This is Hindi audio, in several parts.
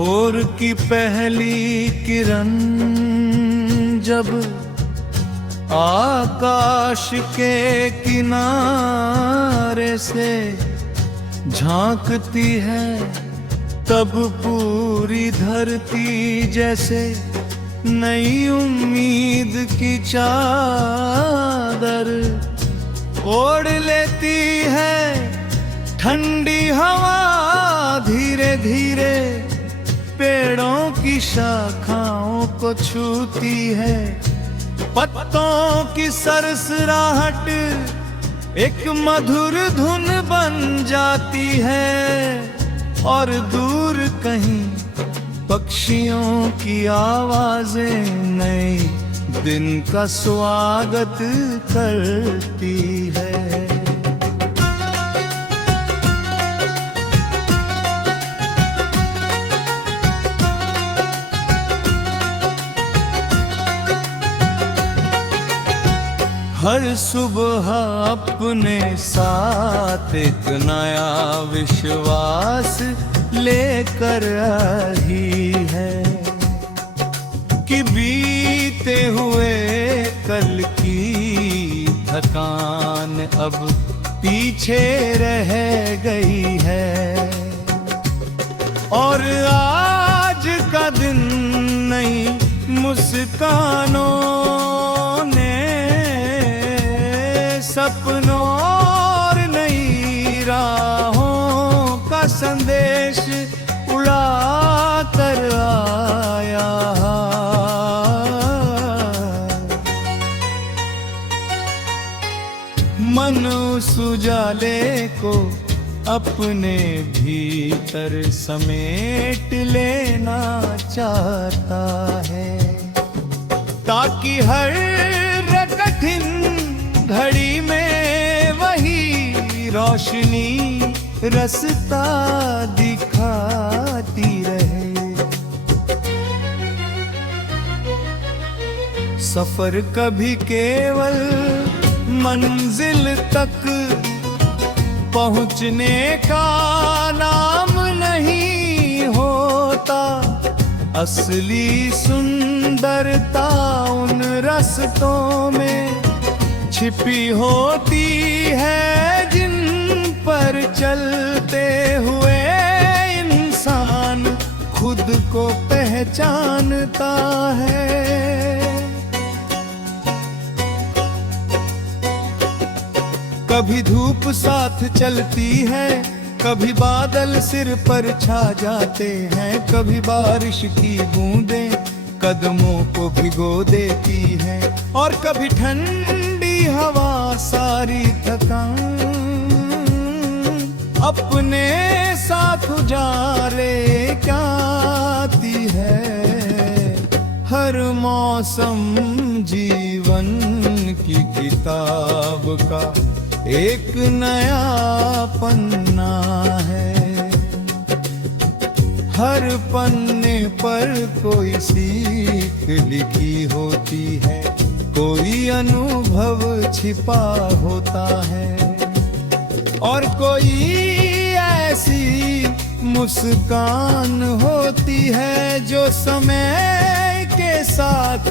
भोर की पहली किरण जब आकाश के किनारे से झांकती है, तब पूरी धरती जैसे नई उम्मीद की चादर ओढ़ लेती है। ठंडी हवा धीरे धीरे पेड़ों की शाखाओं को छूती है। पत्तों की सरसराहट एक मधुर धुन बन जाती है, और दूर कहीं पक्षियों की आवाजें नए दिन का स्वागत करती है। हर सुबह अपने साथ एक नया विश्वास लेकर आई है कि बीते हुए कल की थकान अब पीछे रह गई है, और आज का दिन नई मुस्कानों ने, सपनों और नई राहों का संदेश उड़ा कर आया। मन उस उजाले को अपने भीतर समेट लेना चाहता है, ताकि हर कठिन घड़ी में वही रोशनी रास्ता दिखाती रहे। सफर कभी केवल मंजिल तक पहुंचने का नाम नहीं होता। असली सुंदरता उन रास्तों में छिपी होती है, जिन पर चलते हुए इंसान खुद को पहचानता है। कभी धूप साथ चलती है, कभी बादल सिर पर छा जाते हैं, कभी बारिश की बूंदें कदमों को भिगो देती हैं, और कभी ठंडी हवा सारी थकान अपने साथ उजाले आती है। हर मौसम जीवन की किताब का एक नया पन्ना है। हर पन्ने पर कोई सीख लिखी होती है, कोई अनुभव छिपा होता है, और कोई ऐसी मुस्कान होती है जो समय के साथ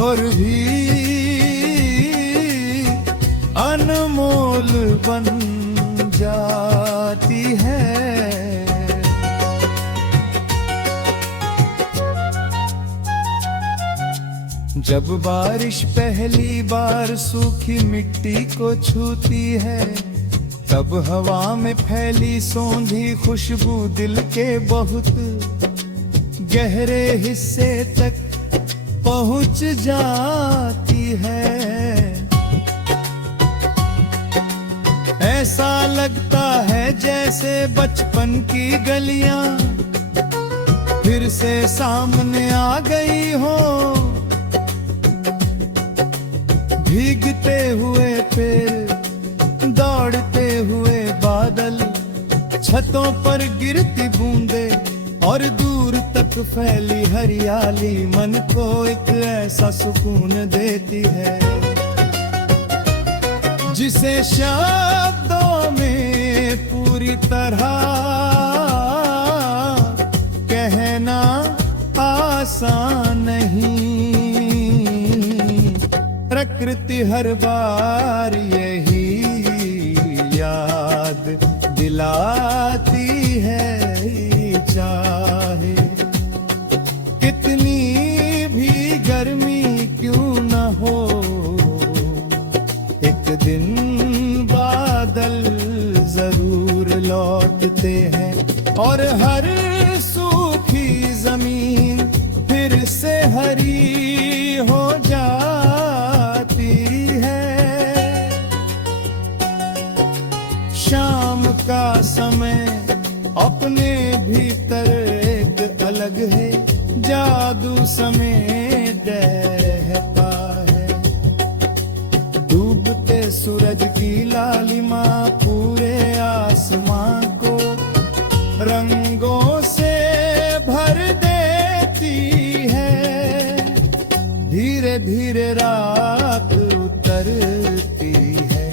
और भी अनमोल बन जाती है। जब बारिश पहली बार सूखी मिट्टी को छूती है, तब हवा में फैली सौंधी खुशबू दिल के बहुत गहरे हिस्से तक पहुंच जाती है। ऐसा लगता है जैसे बचपन की गलियां फिर से सामने आ गई हो। भीगते हुए पेड़, दौड़ते हुए बादल, छतों पर गिरती बूंदें और दूर तक फैली हरियाली मन को एक ऐसा सुकून देती है जिसे शब्दों में पूरी तरह कहना आसान नहीं, प्रकृति हर बार यही याद दिलाती है, चाहे कितनी भी गर्मी क्यों न हो, एक दिन बादल जरूर लौटते हैं और हर सूखी जमीन फिर से हरी हो जाती है। शाम का समय अपने भीतर एक अलग है, जादू समेट रहता है। डूबते सूरज की लालिमा पूरे आसमां को रंगों से भर देती है। धीरे धीरे रात उतरती है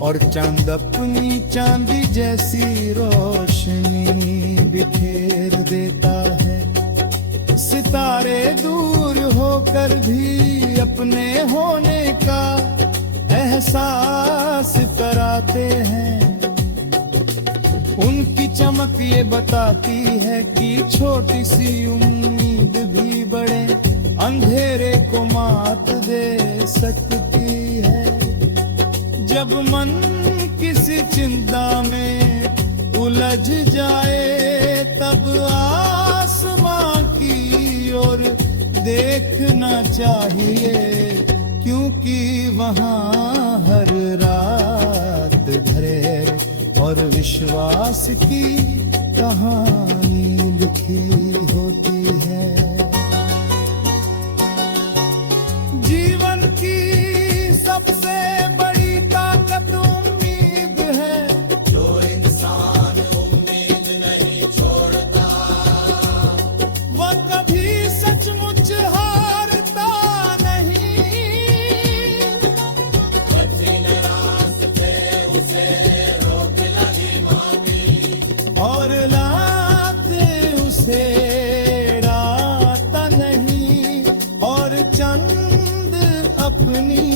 और चांद अपनी चांदी जैसी रोशनी बिखेर देता है। सितारे दूर होकर भी अपने होने का एहसास कराते हैं। उनकी चमक ये बताती है कि छोटी सी उम्मीद भी बड़े अंधेरे को मात दे सकती है। जब मन किसी चिंता में उलझ जाए तब आसमां की ओर देखना चाहिए, क्योंकि वहाँ हर रात धैर्य और विश्वास की कहानी लिखी होती है। जीवन की सबसे बड़ी ताकत उम्मीद है, जो इंसान उम्मीद नहीं छोड़ता वह कभी सचमुच हारता नहीं। कठिन रास्ते उसे रोक लगी मौती और लाते उसे डांटता नहीं, और चंद अपनी